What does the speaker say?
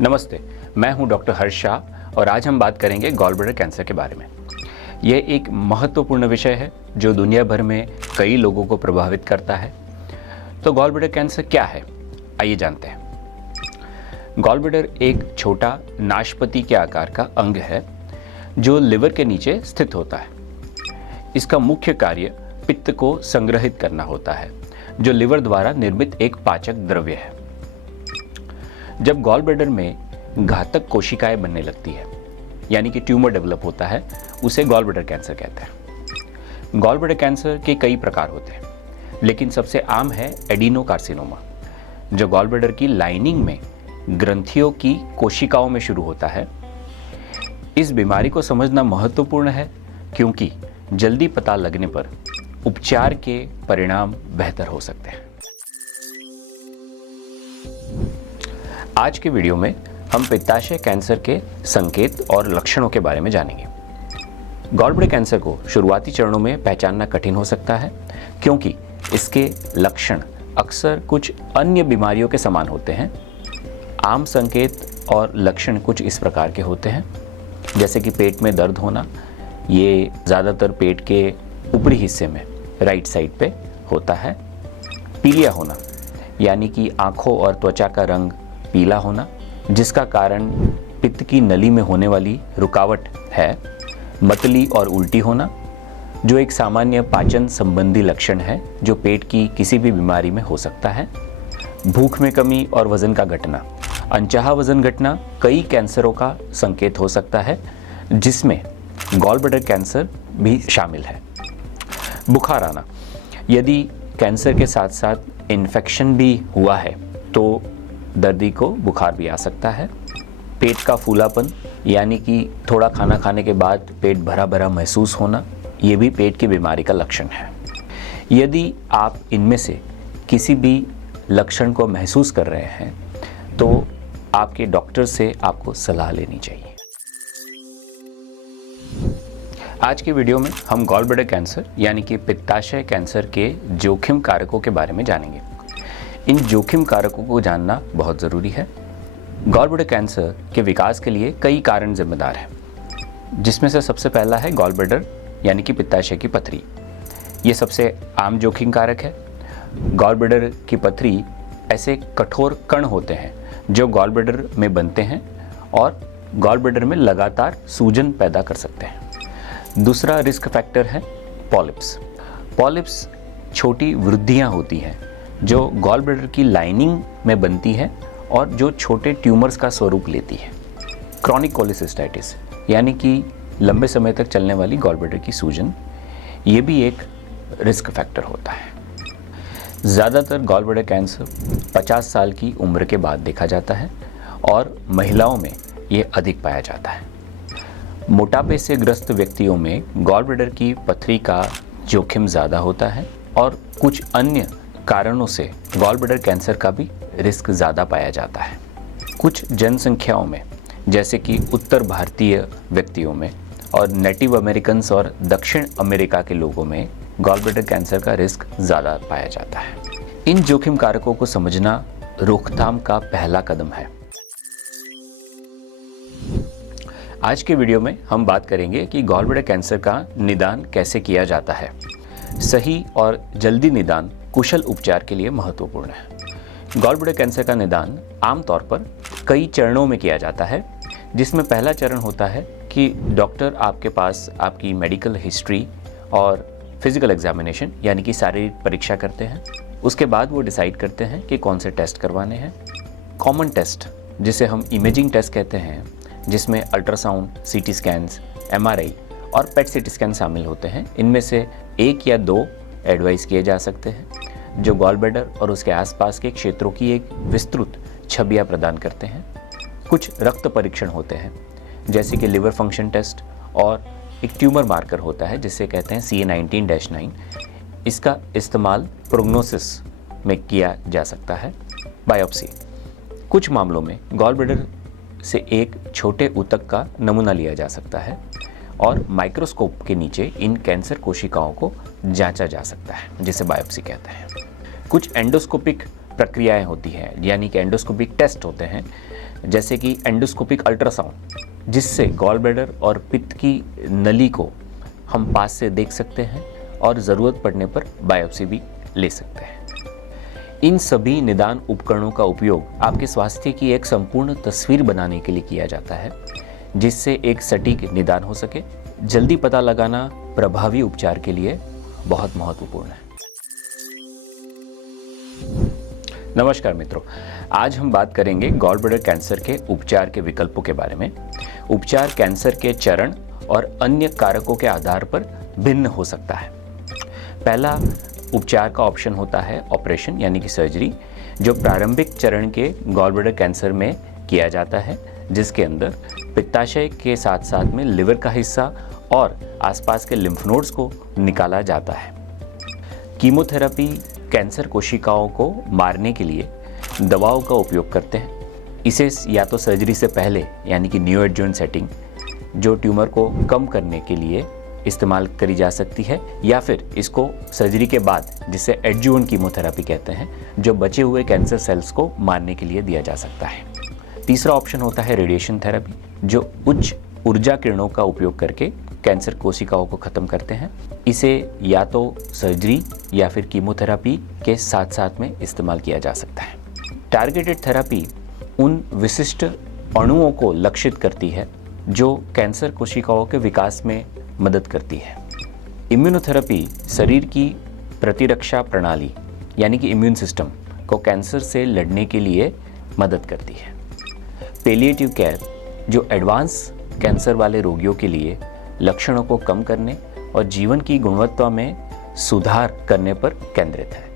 नमस्ते, मैं हूं डॉक्टर हर्ष शाह और आज हम बात करेंगे गॉल ब्लैडर कैंसर के बारे में। यह एक महत्वपूर्ण विषय है जो दुनिया भर में कई लोगों को प्रभावित करता है। तो गॉल ब्लैडर कैंसर क्या है, आइए जानते हैं। गॉल ब्लैडर एक छोटा नाशपाती के आकार का अंग है जो लिवर के नीचे स्थित होता है। इसका मुख्य कार्य पित्त को संग्रहित करना होता है जो लिवर द्वारा निर्मित एक पाचक द्रव्य है। जब गॉल ब्लैडर में घातक कोशिकाएं बनने लगती है यानी कि ट्यूमर डेवलप होता है, उसे गॉल ब्लैडर कैंसर कहते हैं। गॉल ब्लैडर कैंसर के कई प्रकार होते हैं, लेकिन सबसे आम है एडिनोकार्सिनोमा, जो गॉल ब्लैडर की लाइनिंग में ग्रंथियों की कोशिकाओं में शुरू होता है। इस बीमारी को समझना महत्वपूर्ण है क्योंकि जल्दी पता लगने पर उपचार के परिणाम बेहतर हो सकते हैं। आज के वीडियो में हम पित्ताशय कैंसर के संकेत और लक्षणों के बारे में जानेंगे। गॉल ब्लैडर कैंसर को शुरुआती चरणों में पहचानना कठिन हो सकता है क्योंकि इसके लक्षण अक्सर कुछ अन्य बीमारियों के समान होते हैं। आम संकेत और लक्षण कुछ इस प्रकार के होते हैं, जैसे कि पेट में दर्द होना। ये ज़्यादातर पेट के ऊपरी हिस्से में राइट साइड पे होता है। पीलिया होना यानी कि आँखों और त्वचा का रंग पीला होना, जिसका कारण पित्त की नली में होने वाली रुकावट है। मतली और उल्टी होना, जो एक सामान्य पाचन संबंधी लक्षण है जो पेट की किसी भी बीमारी में हो सकता है। भूख में कमी और वजन का घटना, अनचाहा वजन घटना कई कैंसरों का संकेत हो सकता है, जिसमें गॉल ब्लैडर कैंसर भी शामिल है। बुखार आना, यदि कैंसर के साथ साथ इन्फेक्शन भी हुआ है तो दर्दी को बुखार भी आ सकता है। पेट का फूलापन यानी कि थोड़ा खाना खाने के बाद पेट भरा भरा महसूस होना, ये भी पेट की बीमारी का लक्षण है। यदि आप इनमें से किसी भी लक्षण को महसूस कर रहे हैं तो आपके डॉक्टर से आपको सलाह लेनी चाहिए। आज के वीडियो में हम गॉल ब्लैडर कैंसर यानी कि पित्ताशय कैंसर के जोखिम कारकों के बारे में जानेंगे। इन जोखिम कारकों को जानना बहुत ज़रूरी है। गॉल ब्लैडर कैंसर के विकास के लिए कई कारण जिम्मेदार हैं, जिसमें से सबसे पहला है गॉल ब्लैडर यानी कि पित्ताशय की पथरी। ये सबसे आम जोखिम कारक है। गॉल ब्लैडर की पथरी ऐसे कठोर कण होते हैं जो गॉल ब्लैडर में बनते हैं और गॉल ब्लैडर में लगातार सूजन पैदा कर सकते हैं। दूसरा रिस्क फैक्टर है पॉलिप्स। पॉलिप्स छोटी वृद्धियाँ होती हैं जो गॉल ब्लैडर की लाइनिंग में बनती है और जो छोटे ट्यूमर्स का स्वरूप लेती है। क्रॉनिक कोलिसिस्टाइटिस यानी कि लंबे समय तक चलने वाली गॉल ब्लैडर की सूजन, ये भी एक रिस्क फैक्टर होता है। ज़्यादातर गॉल ब्लैडर कैंसर 50 साल की उम्र के बाद देखा जाता है और महिलाओं में ये अधिक पाया जाता है। मोटापे से ग्रस्त व्यक्तियों में गॉल ब्लैडर की पथरी का जोखिम ज़्यादा होता है और कुछ अन्य कारणों से गॉल ब्लैडर कैंसर का भी रिस्क ज़्यादा पाया जाता है। कुछ जनसंख्याओं में, जैसे कि उत्तर भारतीय व्यक्तियों में और नेटिव अमेरिकन्स और दक्षिण अमेरिका के लोगों में गॉल ब्लैडर कैंसर का रिस्क ज़्यादा पाया जाता है। इन जोखिम कारकों को समझना रोकथाम का पहला कदम है। आज के वीडियो में हम बात करेंगे कि गॉल ब्लैडर कैंसर का निदान कैसे किया जाता है। सही और जल्दी निदान कुशल उपचार के लिए महत्वपूर्ण है। गॉल ब्लैडर कैंसर का निदान आमतौर पर कई चरणों में किया जाता है, जिसमें पहला चरण होता है कि डॉक्टर आपके पास आपकी मेडिकल हिस्ट्री और फिजिकल एग्जामिनेशन यानी कि शारीरिक परीक्षा करते हैं। उसके बाद वो डिसाइड करते हैं कि कौन से टेस्ट करवाने हैं। कॉमन टेस्ट, जिसे हम इमेजिंग टेस्ट कहते हैं, जिसमें अल्ट्रासाउंड, सीटी स्कैन्स, एमआरआई और पेट सीटी स्कैन शामिल होते हैं, इनमें से 1 या 2 एडवाइस किए जा सकते हैं जो गॉल ब्लैडर और उसके आसपास के क्षेत्रों की एक विस्तृत छवियाँ प्रदान करते हैं। कुछ रक्त परीक्षण होते हैं, जैसे कि लिवर फंक्शन टेस्ट, और एक ट्यूमर मार्कर होता है जिसे कहते हैं CA19-9। इसका इस्तेमाल प्रोग्नोसिस में किया जा सकता है। बायोप्सी, कुछ मामलों में गॉल ब्लैडर से एक छोटे ऊतक का नमूना लिया जा सकता है और माइक्रोस्कोप के नीचे इन कैंसर कोशिकाओं को जांचा जा सकता है, जिसे बायोप्सी कहते हैं। कुछ एंडोस्कोपिक प्रक्रियाएं होती हैं, यानी कि एंडोस्कोपिक टेस्ट होते हैं, जैसे कि एंडोस्कोपिक अल्ट्रासाउंड, जिससे गॉल ब्लैडर और पित्त की नली को हम पास से देख सकते हैं और ज़रूरत पड़ने पर बायोप्सी भी ले सकते हैं। इन सभी निदान उपकरणों का उपयोग आपके स्वास्थ्य की एक संपूर्ण तस्वीर बनाने के लिए किया जाता है, जिससे एक सटीक निदान हो सके। जल्दी पता लगाना प्रभावी उपचार के लिए बहुत महत्वपूर्ण है। नमस्कार मित्रों, आज हम बात करेंगे गॉल ब्लैडर कैंसर के उपचार के विकल्पों के बारे में। उपचार कैंसर के चरण और अन्य कारकों के आधार पर भिन्न हो सकता है। पहला उपचार का ऑप्शन होता है ऑपरेशन यानी कि सर्जरी, जो प्रारंभिक चरण के गॉल ब्लैडर कैंसर में किया जाता है, जिसके अंदर पित्ताशय के साथ साथ में लिवर का हिस्सा और आसपास के लिम्फ नोड्स को निकाला जाता है। कीमोथेरेपी कैंसर कोशिकाओं को मारने के लिए दवाओं का उपयोग करते हैं। इसे या तो सर्जरी से पहले यानी कि न्यू एडजुवेंट सेटिंग, जो ट्यूमर को कम करने के लिए इस्तेमाल करी जा सकती है, या फिर इसको सर्जरी के बाद, जिसे एडजुवेंट कीमोथेरेपी कहते हैं, जो बचे हुए कैंसर सेल्स को मारने के लिए दिया जा सकता है। तीसरा ऑप्शन होता है रेडिएशन थेरेपी, जो उच्च ऊर्जा किरणों का उपयोग करके कैंसर कोशिकाओं को खत्म करते हैं। इसे या तो सर्जरी या फिर कीमोथेरेपी के साथ साथ में इस्तेमाल किया जा सकता है। टारगेटेड थेरेपी उन विशिष्ट अणुओं को लक्षित करती है जो कैंसर कोशिकाओं के विकास में मदद करती है। इम्यूनोथेरेपी शरीर की प्रतिरक्षा प्रणाली यानी कि इम्यून सिस्टम को कैंसर से लड़ने के लिए मदद करती है। पैलिएटिव केयर जो एडवांस कैंसर वाले रोगियों के लिए लक्षणों को कम करने और जीवन की गुणवत्ता में सुधार करने पर केंद्रित है।